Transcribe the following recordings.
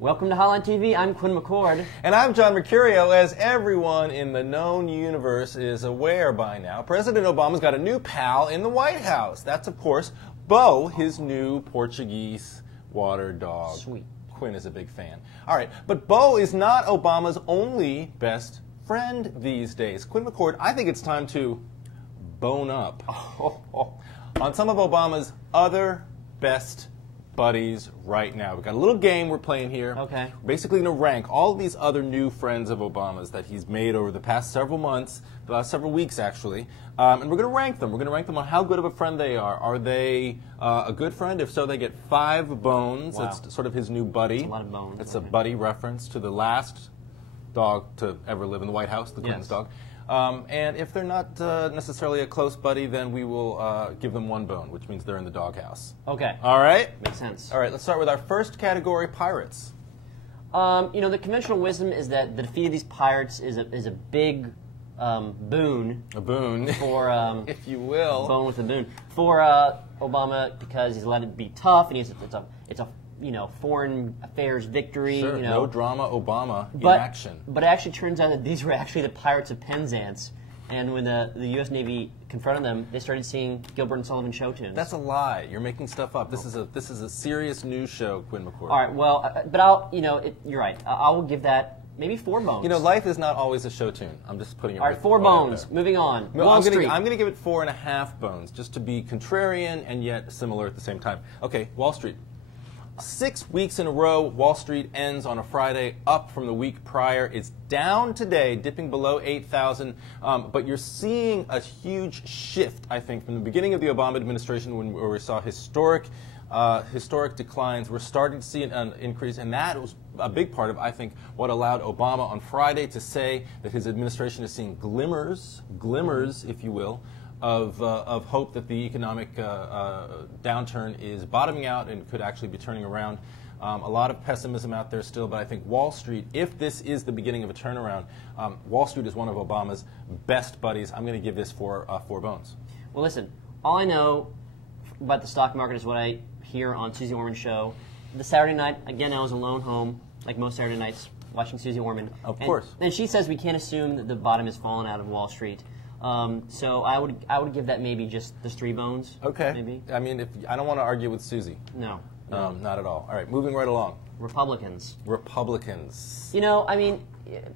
Welcome to Hotline TV. I'm Quinn McCord. And I'm John Mercurio. As everyone in the known universe is aware by now, President Obama's got a new pal in the White House. That's, of course, Bo, his new Portuguese water dog. Sweet. Quinn is a big fan. All right, but Bo is not Obama's only best friend these days. Quinn McCord, I think it's time to bone up on some of Obama's other best buddies right now. We've got a little game we're playing here. Okay. Basically going to rank all of these other new friends of Obama's that he's made over the past several months, several weeks actually, and we're going to rank them. We're going to rank them on how good of a friend they are. Are they a good friend? If so, they get 5 bones. Wow. It's sort of his new buddy. That's a lot of bones. It's a buddy reference to the last dog to ever live in the White House, the Clinton's dog. And if they're not necessarily a close buddy, then we will give them 1 bone, which means they're in the doghouse. Okay. All right? Makes sense. All right, let's start with our first category, pirates. You know, the conventional wisdom is that the defeat of these pirates is a big boon. A boon. For, if you will. Bone with a boon. For Obama, because he's allowed to be tough, and it's a you know, foreign affairs victory. Sure, you know. no drama, Obama in action. But it actually turns out that these were actually the pirates of Penzance. And when the U.S. Navy confronted them, they started seeing Gilbert and Sullivan show tunes. That's a lie. You're making stuff up. This is a serious news show, Quinn McCord. All right. Well, but you're right. I will give that maybe 4 bones. You know, life is not always a show tune. I'm just putting it. All right, 4 bones. Moving on. Wall Street. I'm going to give it 4.5 bones, just to be contrarian and yet similar at the same time. Okay, Wall Street. 6 weeks in a row, Wall Street ends on a Friday, up from the week prior. It's down today, dipping below 8,000, but you're seeing a huge shift, I think, from the beginning of the Obama administration where we saw historic declines. We're starting to see an increase, and that was a big part of, I think, what allowed Obama on Friday to say that his administration is seeing glimmers, if you will, of hope that the economic downturn is bottoming out and could actually be turning around. A lot of pessimism out there still, but I think Wall Street, if this is the beginning of a turnaround, Wall Street is one of Obama's best buddies. I'm going to give this 4 bones. Well, listen, all I know about the stock market is what I hear on Susie Orman's show. The Saturday night, again, I was alone home, like most Saturday nights, watching Susie Orman. Of course. And she says we can't assume that the bottom has fallen out of Wall Street. So I would give that maybe just 3 bones. Okay. Maybe. I mean, I don't want to argue with Susie. No. Not at all. All right, moving right along. Republicans. You know, I mean,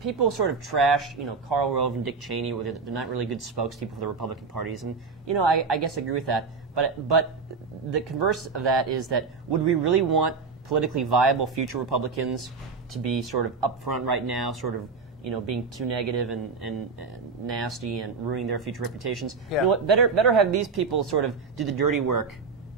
people sort of trash, Karl Rove and Dick Cheney. They're not really good spokespeople for the Republican parties, and I guess I agree with that. But the converse of that is that would we really want politically viable future Republicans to be sort of upfront right now, sort of being too negative and nasty and ruining their future reputations? Yeah. You know what? Better have these people sort of do the dirty work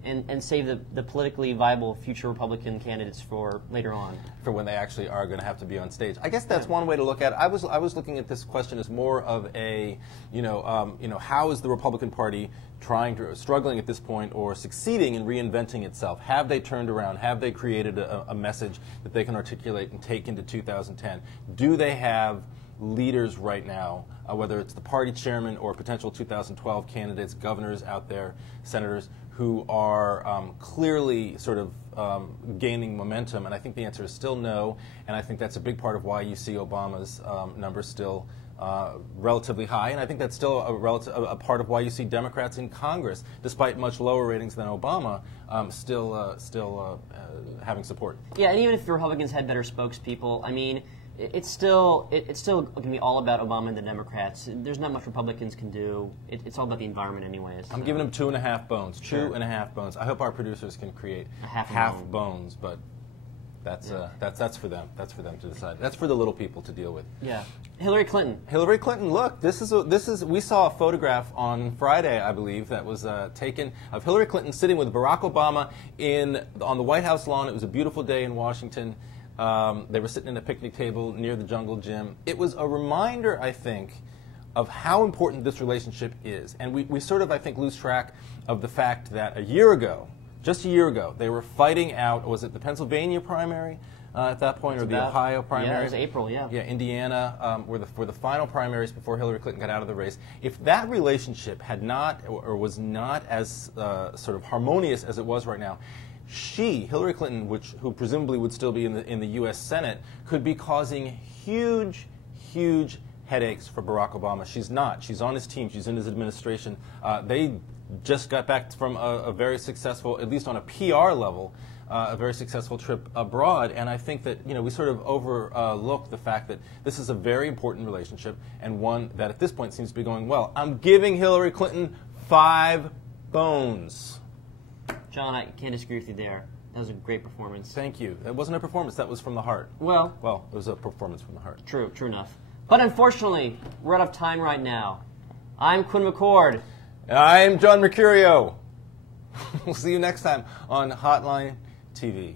and save the politically viable future Republican candidates for later on. For when they actually are going to have to be on stage. I guess that's one way to look at it. I was looking at this question as more of a, how is the Republican Party struggling at this point or succeeding in reinventing itself? Have they turned around? Have they created a message that they can articulate and take into 2010? Do they have leaders right now, whether it's the party chairman or potential 2012 candidates, governors out there, senators, who are clearly sort of gaining momentum? And I think the answer is still no, and I think that's a big part of why you see Obama's numbers still relatively high, and I think that's still a part of why you see Democrats in Congress, despite much lower ratings than Obama, still having support. Yeah, and even if the Republicans had better spokespeople, I mean, it's still going to be all about Obama and the Democrats. There's not much Republicans can do. It's all about the environment anyways. I'm giving them 2.5 bones. Sure. 2.5 bones. I hope our producers can create half bones, but that's for them. That's for them to decide. That's for the little people to deal with. Yeah. Hillary Clinton. Hillary Clinton. Look, we saw a photograph on Friday, I believe, that was taken of Hillary Clinton sitting with Barack Obama on the White House lawn. It was a beautiful day in Washington. They were sitting at a picnic table near the jungle gym. It was a reminder, I think, of how important this relationship is. And we sort of, I think, lose track of the fact that just a year ago, they were fighting out, was it the Pennsylvania primary at that point, or the Ohio primary? Yeah, it was April, yeah. Yeah, Indiana were the final primaries before Hillary Clinton got out of the race. If that relationship had not, or was not as sort of harmonious as it was right now, she, Hillary Clinton, who presumably would still be in the U.S. Senate, could be causing huge, huge headaches for Barack Obama. She's not. She's on his team. She's in his administration. They just got back from a very successful, at least on a PR level, a very successful trip abroad. And I think that we sort of overlook the fact that this is a very important relationship and one that at this point seems to be going well. I'm giving Hillary Clinton 5 bones. John, I can't disagree with you there. That was a great performance. Thank you. That wasn't a performance. That was from the heart. Well, it was a performance from the heart. True enough. But unfortunately, we're out of time right now. I'm Quinn McCord. I'm John Mercurio. We'll see you next time on Hotline TV.